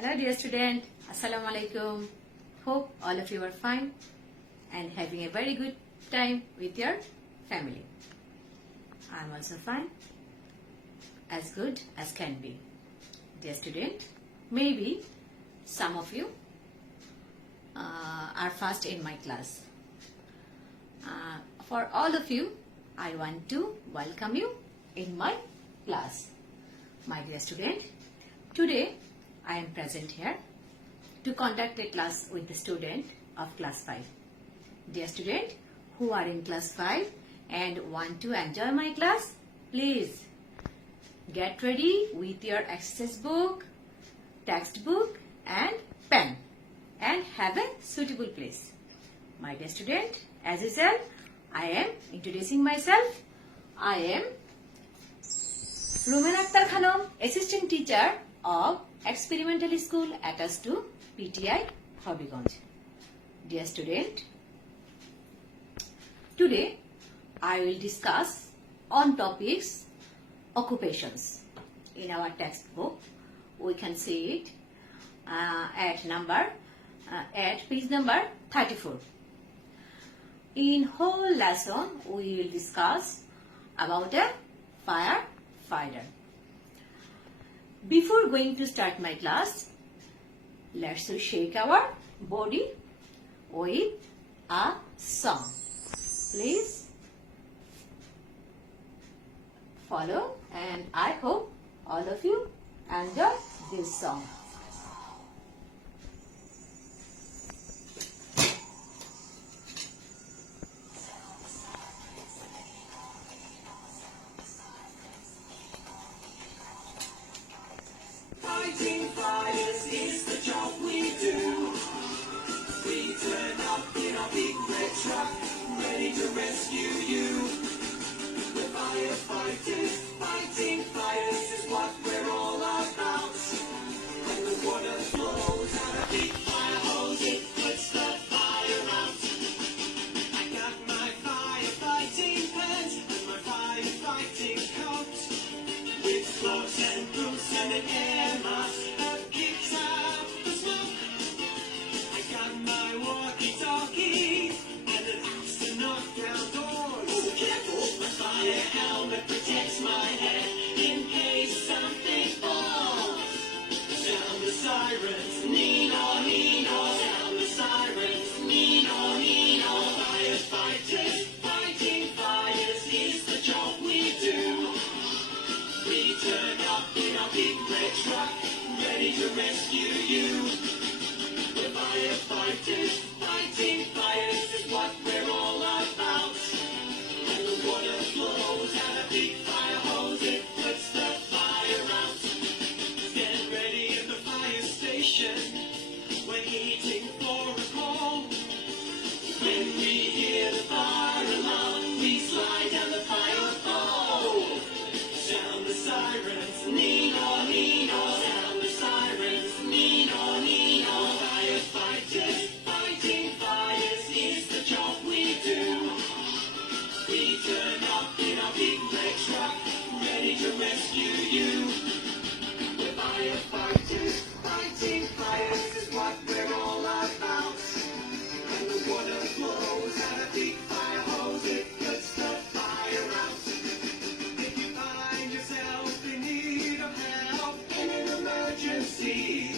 Hello dear student, Assalamu alaikum. Hope all of you are fine and having a very good time with your family. I am also fine, as good as can be. Dear student, maybe some of you are first in my class. For all of you, I want to welcome you in my class. My dear student, today I am present here to conduct a class with the student of class 5. Dear student who are in class 5 and want to enjoy my class, please get ready with your exercise book, textbook and pen and have a suitable place. My dear student, as usual, I am introducing myself. I am Rumen Akhtar Khanum, Assistant Teacher of Experimental School attached to PTI, Hobbyganj. Dear student, today I will discuss on topics occupations. In our textbook, we can see it at page number 34. In whole lesson, we will discuss about a firefighter. Before going to start my class, let's shake our body with a song. Please follow, and I hope all of you enjoy this song. Fighting fires is the job we do. We turn up in our big red truck, ready to rescue you. We're firefighters, fighting fires is what we're all about. When the water flows out a big fire hose, it puts the fire out. I got my firefighting pants and my firefighting coat, with gloves and boots and an air mask that keeps out the smoke. I got my walkie-talkie and an axe to knock down doors. Oh, careful! My fire helmet protects my head in case something falls. Sound the sirens, Nino, Nino. Sound the sirens, Nino, Nino. Firefighters, fighting fires is the job we do. We turn up in our big red truck, ready to rescue you. We're firefighters, fighting fires is what we're all about. When the water flows out a big fire hose, it puts the fire out. Get ready at the fire station, we're heating for a call. When we hear the fire alarm, we slide down the fire pole. Sound the sirens, Nino, Nino. Sound the sirens, Nino, Nino. Firefighters, fighting fires is the job we do. We turn up in our big red truck, ready to rescue you. We're firefighters, fighting fires is what we're all about. When the water flows out a big fire hose, it puts the fire out. If you find yourself in need of help in an emergency,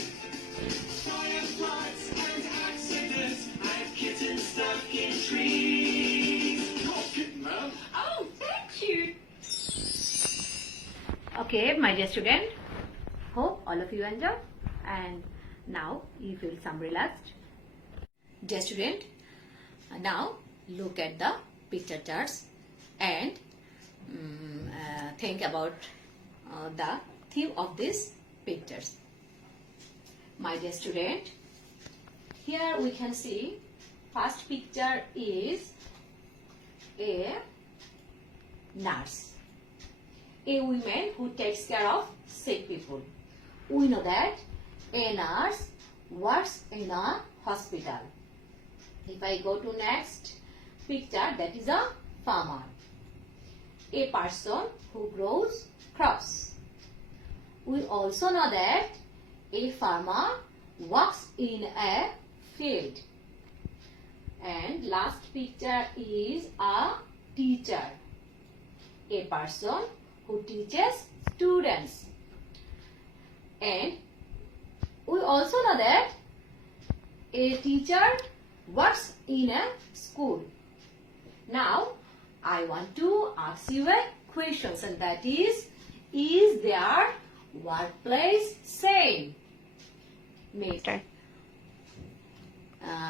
fire floods and accidents, I have kittens stuck in trees. You're a kitten, man. Oh, thank you. Okay, my dear student, hope all of you enjoy and now you feel some relaxed. Dear student, now look at the picture charts and think about the theme of these pictures. My dear student, here we can see first picture is a nurse, a woman who takes care of sick people. We know that a nurse works in a hospital. If I go to next picture, that is a farmer, a person who grows crops. We also know that A farmer works in a field. And last picture is a teacher. A person who teaches students. And we also know that a teacher works in a school. Now, I want to ask you a question, and that is their workplace same?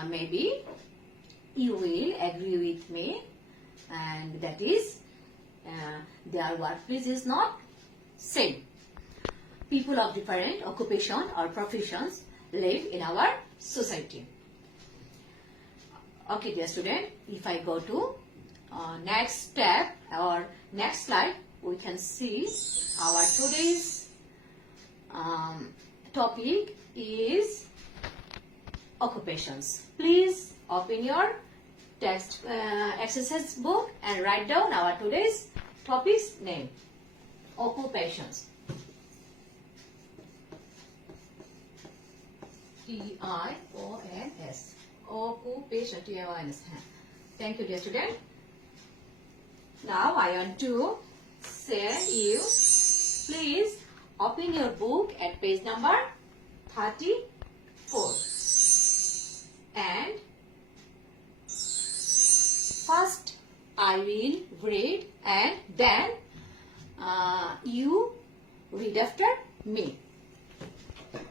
Maybe you will agree with me, and that is their workplace is not same. People of different occupation or professions live in our society. Okay, dear student, if I go to next step or next slide, we can see our today's topic is occupations. Please open your text exercise book and write down our today's topic's name. Occupations. T-I-O-N-S. Occupation. T-I-O-N-S. Thank you, dear student. Now I want to send you, please open your book at page number 34. And first I will read and then you read after me.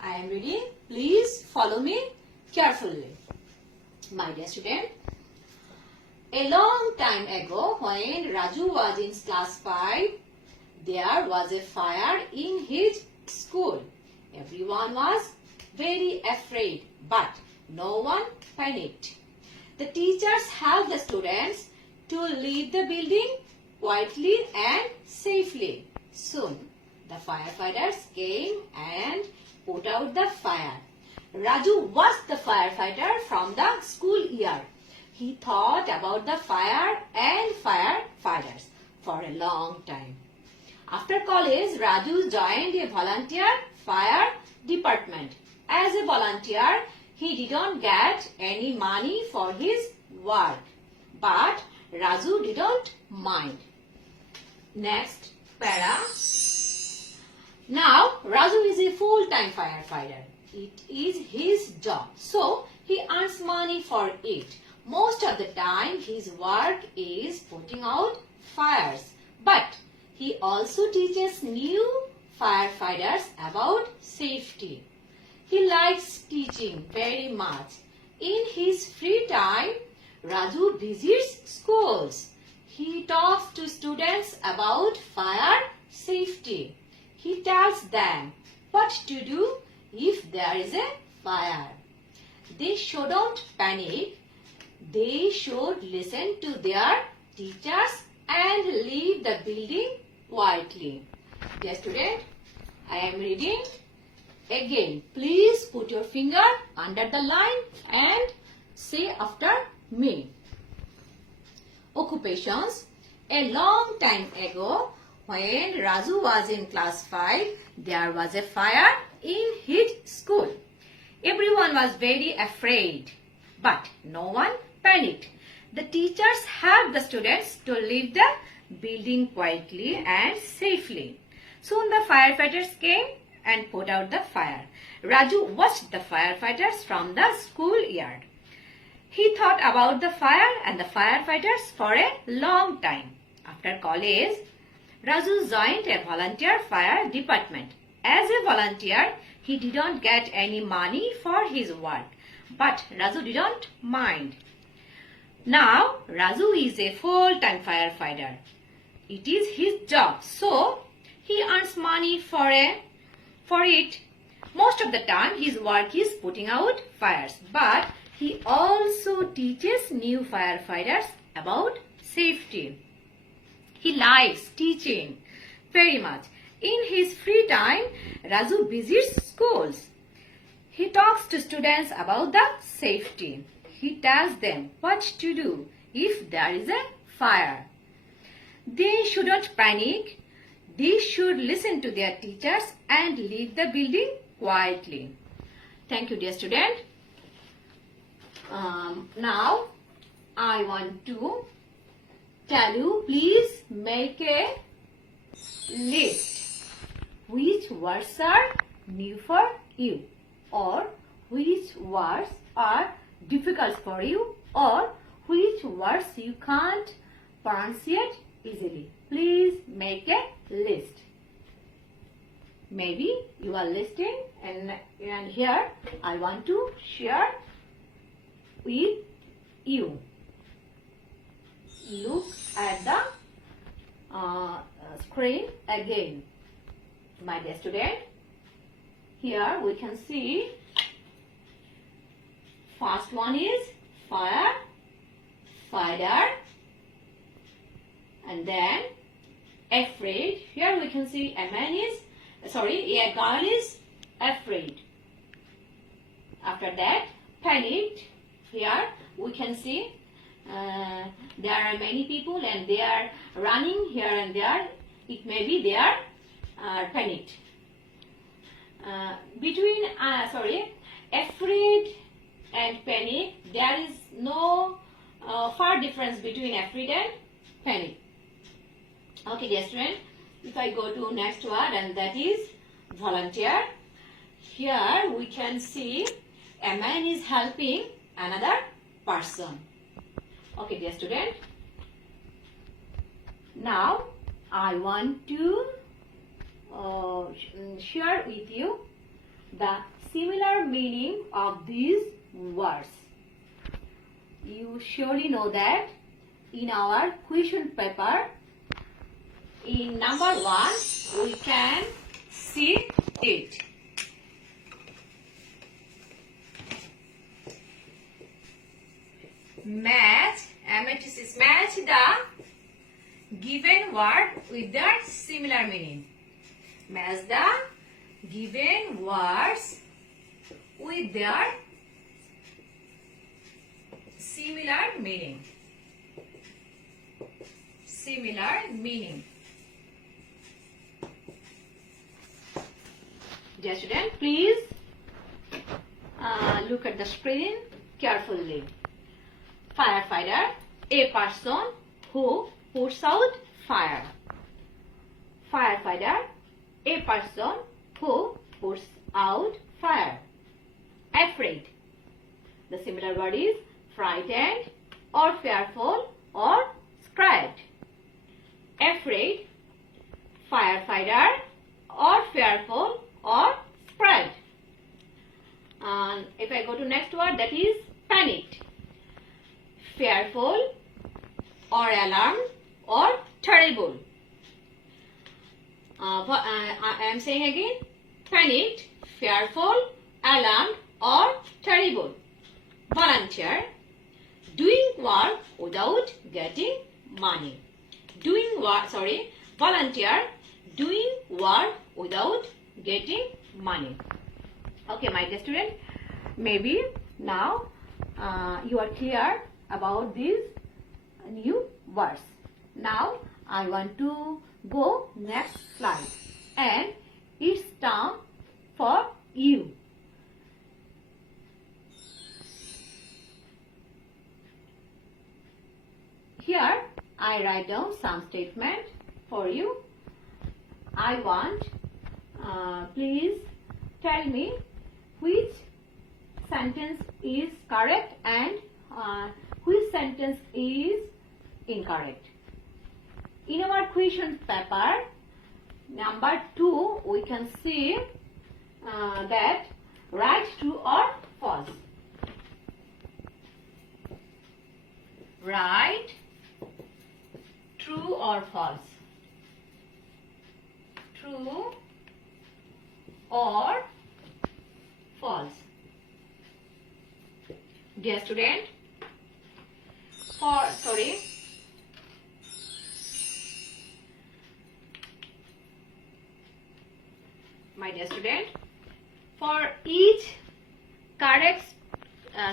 I am reading. Please follow me carefully. My dear student, a long time ago, when Raju was in class 5, there was a fire in his school. Everyone was very afraid, but no one panicked. The teachers helped the students to leave the building quietly and safely. Soon, the firefighters came and put out the fire. Raju was the firefighter from the school year. He thought about the fire and firefighters for a long time. After college, Raju joined a volunteer fire department. As a volunteer, he didn't get any money for his work, but Raju didn't mind. Next para. Now, Raju is a full-time firefighter. It is his job, so he earns money for it. Most of the time, his work is putting out fires, but he also teaches new firefighters about safety. He likes teaching very much. In his free time, Raju visits schools. He talks to students about fire safety. He tells them what to do if there is a fire. They shouldn't panic. They should listen to their teachers and leave the building quietly. Dear student, I am reading again. Please put your finger under the line and say after me. Occupations. A long time ago, when Raju was in class 5, there was a fire in his school. Everyone was very afraid, but no one panicked. The teachers helped the students to leave the building quietly and safely. Soon the firefighters came and put out the fire. Raju watched the firefighters from the schoolyard. He thought about the fire and the firefighters for a long time. After college, Raju joined a volunteer fire department. As a volunteer, he didn't get any money for his work, but Raju didn't mind. Now, Raju is a full-time firefighter. It is his job, so he earns money for it. Most of the time, his work is putting out fires, but he also teaches new firefighters about safety. He likes teaching very much. In his free time, Raju visits schools. He talks to students about the safety. He tells them what to do if there is a fire. They shouldn't panic. They should listen to their teachers and leave the building quietly. Thank you, dear student. Now I want to tell you, please make a list. Which words are new for you, or which words are difficult for you, or which words you can't pronounce easily. Please make a list. Maybe you are listening, and here I want to share with you. Look at the screen again, my dear student. Here we can see first one is fire, fighter, and then afraid. Here we can see a girl is afraid. After that, panicked. Here we can see there are many people and they are running here and there. It may be they are panicked. Between afraid and panic, there is no far difference between afraid and panic. Okay, dear student, if I go to next word, and that is volunteer. Here we can see a man is helping another person. Okay, dear student. Now I want to share with you the similar meaning of these words. You surely know that in our question paper, in number 1, we can see it. Match the given word with their similar meaning. Match the given words with their similar meaning. Dear student, please look at the screen carefully. Firefighter, a person who puts out fire. Firefighter, a person who puts out fire. Afraid, the similar word is frightened or fearful or scared. Afraid, firefighter, or fearful or scared. And if I go to next word, that is panicked. Fearful or alarmed or terrible. I am saying again, panicked, fearful, alarmed or terrible. Volunteer, doing work without getting money. Volunteer, doing work without getting money. Okay, my dear student, maybe now you are clear about these new words. Now I want to go next slide, and it's time for you. Here I write down some statement for you. I want, please tell me which sentence is correct and which sentence is incorrect. In our question paper, number 2, we can see that write true or false. Write true or false. True or false. Dear student, my dear student, for each correct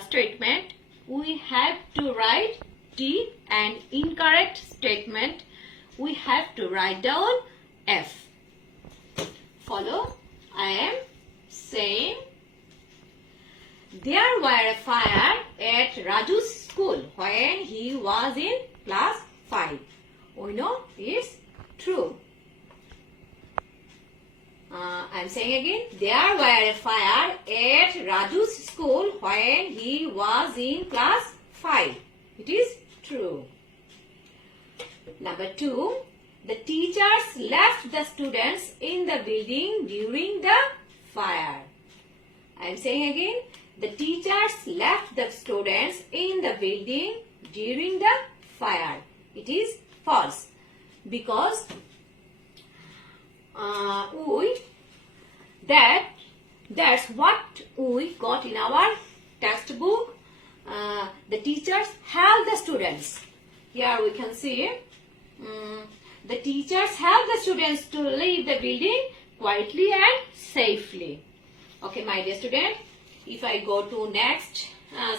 statement we have to write T, and incorrect statement we have to write down F. Follow, I am saying, there were a fire at Raju's school when he was in class 5. We know it's true. I'm saying again, there were a fire at Raju's school when he was in class 5. It is true. Number 2, the teachers left the students in the building during the fire. I'm saying again, the teachers left the students in the building during the fire. It is false because that's what we got in our textbook. The teachers help the students. Here we can see the teachers help the students to leave the building quietly and safely. Okay, my dear student, if I go to next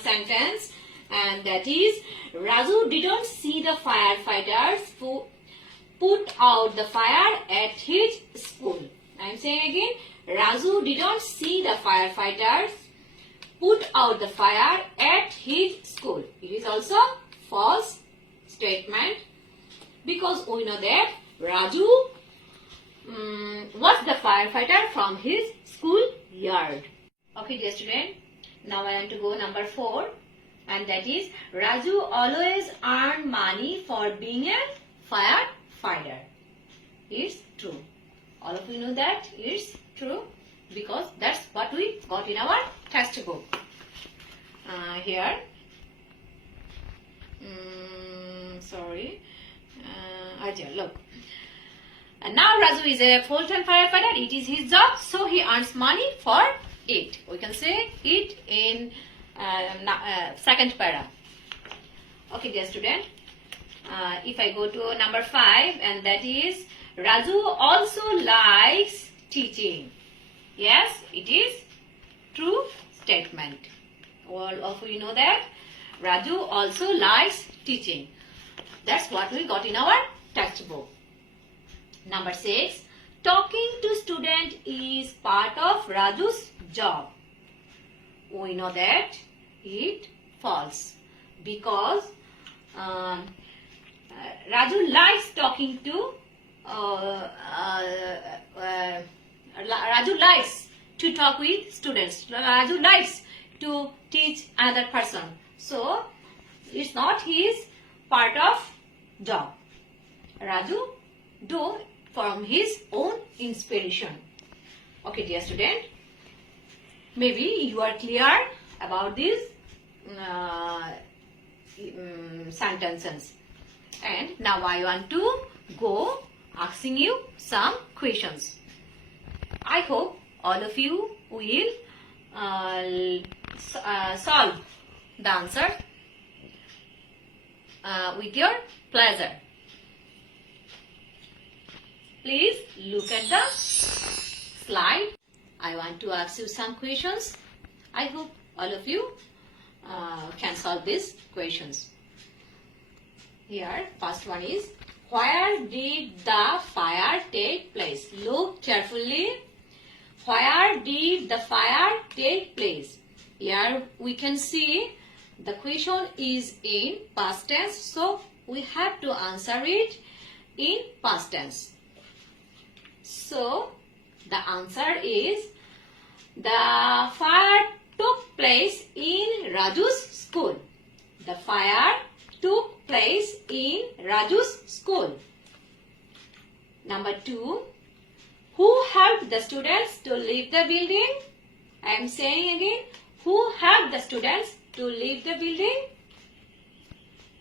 sentence, and that is, Raju didn't see the firefighters who put out the fire at his school. I am saying again, Raju didn't see the firefighters put out the fire at his school. It is also false statement because we know that Raju was the firefighter from his school yard. Okay, dear student, now I am to go number 4, and that is, Raju always earned money for being a firefighter. It's true. All of you know that it's true because that's what we got in our textbook. Here, look. And now Raju is a full-time firefighter. It is his job, so he earns money for it. We can say it in second para. Okay, dear student. If I go to number 5, and that is, Raju also likes teaching. Yes, it is true statement. All of you know that Raju also likes teaching. That's what we got in our textbook. Number 6, talking to student is part of Raju's job. We know that it false because Raju likes talking to Raju likes to talk with students. Raju likes to teach another person. So it's not his part of job. Raju do from his own inspiration. Okay, dear student, maybe you are clear about these sentences. And now I want to go asking you some questions. I hope all of you will solve the answer with your pleasure. Please look at the slide. I want to ask you some questions. I hope all of you can solve these questions. Here, first one is, where did the fire take place? Look carefully. Where did the fire take place? Here we can see the question is in past tense, so we have to answer it in past tense. So the answer is, the fire took place in Raju's school. The fire took place in Raju's school. Number 2, who helped the students to leave the building? I am saying again, who helped the students to leave the building?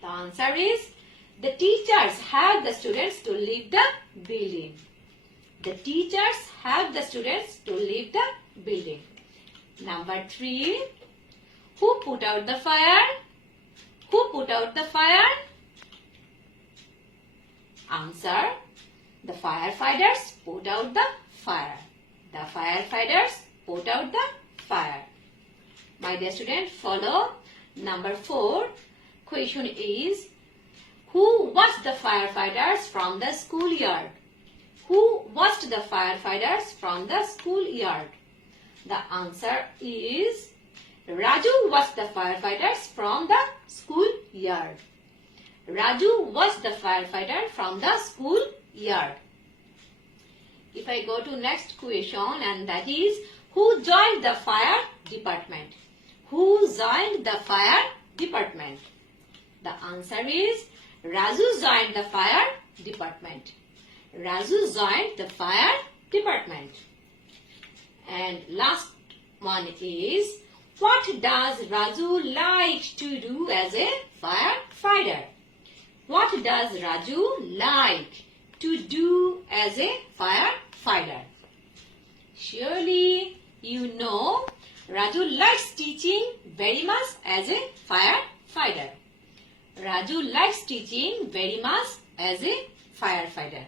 The answer is, the teachers helped the students to leave the building. The teachers helped the students to leave the building. Number 3, who put out the fire? Who put out the fire? Answer, the firefighters put out the fire. The firefighters put out the fire. My dear student, follow number 4. Question is, who watched the firefighters from the schoolyard? Who watched the firefighters from the schoolyard? The answer is Raju watched the firefighters from the school yard. Raju watched the firefighter from the school yard. If I go to next question, and that is, who joined the fire department? Who joined the fire department? The answer is Raju joined the fire department. Raju joined the fire department. And last one is, what does Raju like to do as a firefighter? What does Raju like to do as a firefighter? Surely you know Raju likes teaching very much as a firefighter. Raju likes teaching very much as a firefighter.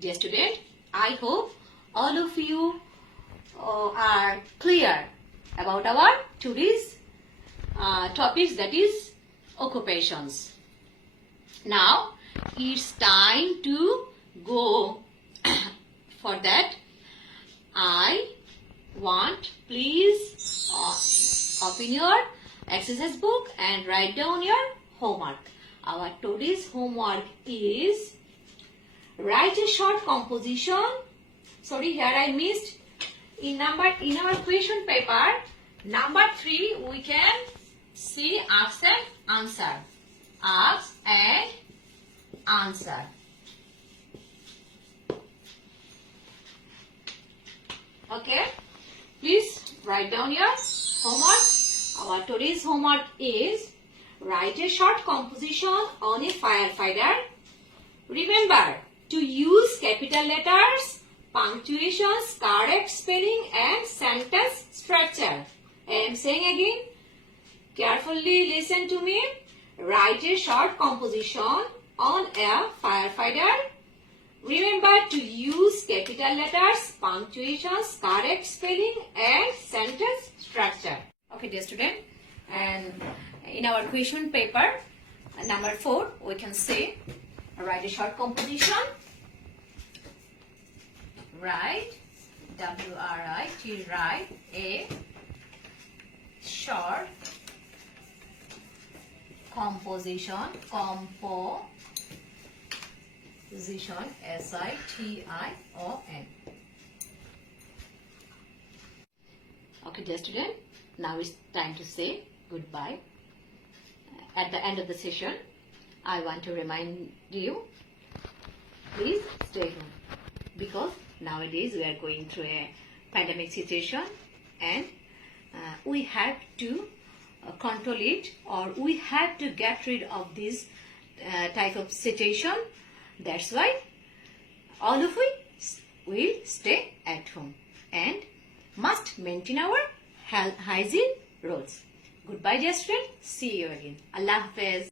Dear student, I hope all of you are clear about our today's topics, that is occupations. Now it's time to go. For that, I want please open your exercise book and write down your homework. Our today's homework is write a short composition. Sorry, here I missed. In our question paper, number 3, we can see ask and answer. Ask and answer. Okay, please write down your homework. Our today's homework is write a short composition on a firefighter. Remember to use capital letters, punctuations, correct spelling and sentence structure. I am saying again, carefully listen to me. Write a short composition on a firefighter. Remember to use capital letters, punctuations, correct spelling and sentence structure. Okay, dear student, and in our question paper, number 4, we can say write a short composition. Write, W-R-I-T, write a short composition, S-I-T-I-O-N. Okay, dear student, now it's time to say goodbye. At the end of the session, I want to remind you, please stay home, because nowadays we are going through a pandemic situation and we have to control it, or we have to get rid of this type of situation. That's why all of us will stay at home and must maintain our health hygiene rules. Goodbye, dear student. See you again. Allah Hafiz.